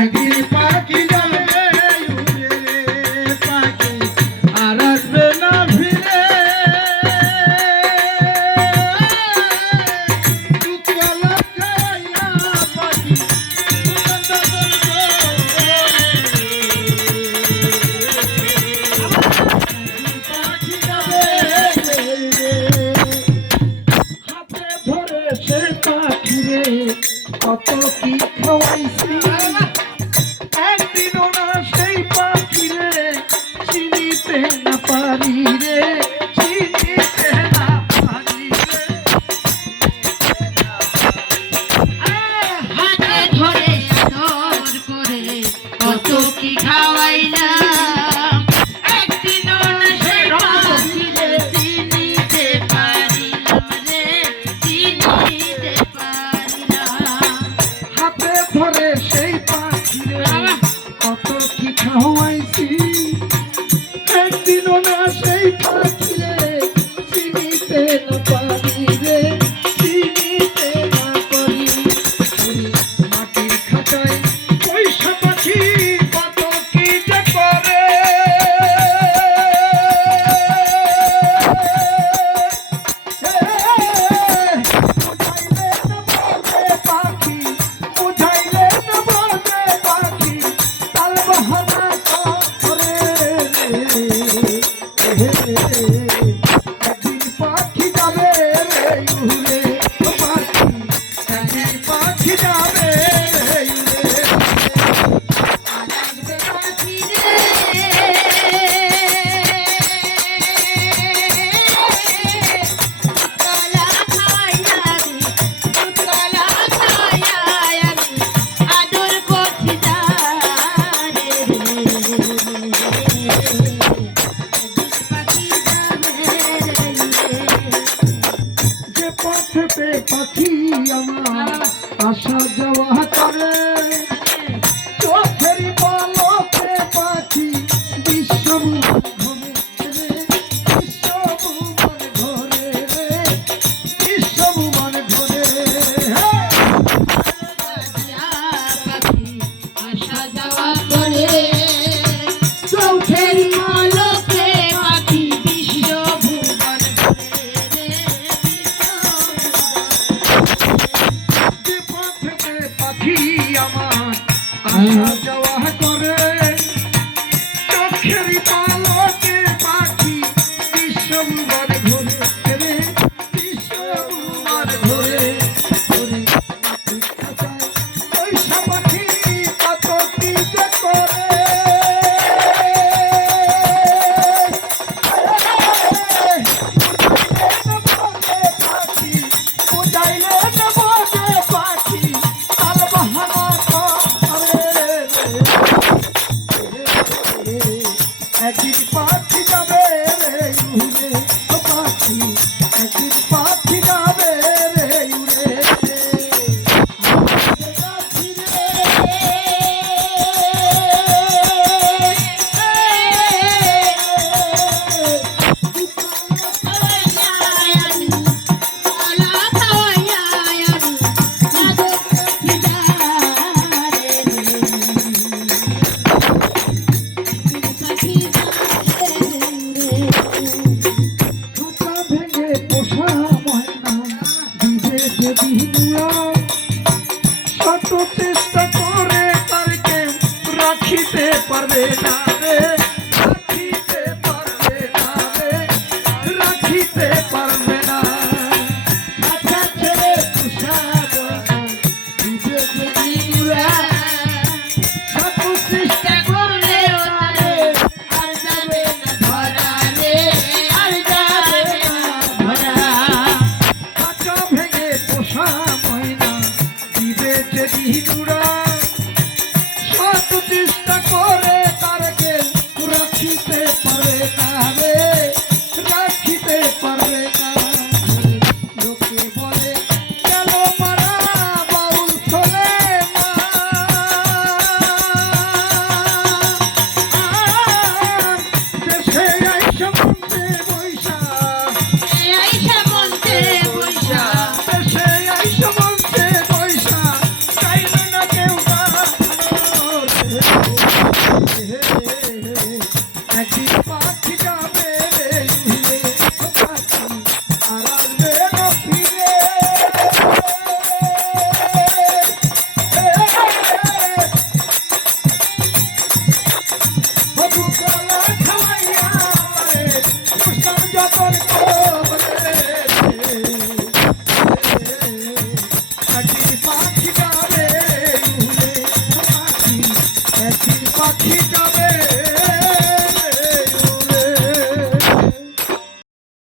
একদিন পাখি যাবে উড়ে পাখি আর আসবে না ফিরে দুধকলা খাইয়া পাখি পাখি যাবে হাতে ধরে সে পাখি রে কত কি খাওয়াইছি একদিনও না সেই পাখি রে চিনিতে না পারি রে চিনিতে না পারি রে হাতে ধরে সর করে কত কি খাওয়াইলাম একদিনও না সেই পাখিরে চিনিতে পারিলাম রে চিনিতে পারিলাম হাতে ধরে সেই পাখি রে কত কি খাওয়াইছি একদিনও না সেই পাখি রে চিনিতে না পারি রে চিনিতে না পারি মাটির খাঁচায় পয়সা পাখি কত কি যে করে পাখি বুঝাইলে না বোঝে পাখি তাল বাহানা করে একদিন পাখি যাবে রে উড়ে পাখি একদিন পাখি যাবে রে উড়ে পাখিরে কলা খাইয়া রে কলা খাইয়া আমি আদর করছি তারে পাখি যাবে যে পথেতে পাখি আমার আসা যাওয়া করে চোখের পলকে পাখি বিশ্বভুবন ঘোরে রে বিশ্বভুবন ঘোরে রে বিশ্বভুবন ঘোরে পাখি আসা যাওয়া করে চোখের পলকে পাখি বিশ্বভুবন ঘোরে রে যে পথেতে পাখি আমার আসা যাওয়া করে চোখের পলকে পাখি বিশ্বভুবন ঘোরে রে বিশ্বভুবন ঘোরে ঘোরে মাটির খাঁচায় পয়সা পাখি কত কি যে করে পাখি বুঝাইলে না বোঝে পাখি তাল বাহানা করে একদিন পাখি যাবে রে উড়ে পাখি একদিন পাখি যাবে রে উড়ে খাঁচা ভেঙে পোষা ময়না দিবে যদি শত চেষ্টা করে তার কেউ রাখিতে পারবে না রে রাখিতে পারবে না রে রাখিতে পারবে না খাঁচা ছেড়ে পোষা ময়না দিবে যদি শত চেষ্টা করলেও তারে আর যাবে না ধরা রে আর যাবে না ধরা খাঁচা ভেঙে পোষা ময়না দিবে যদি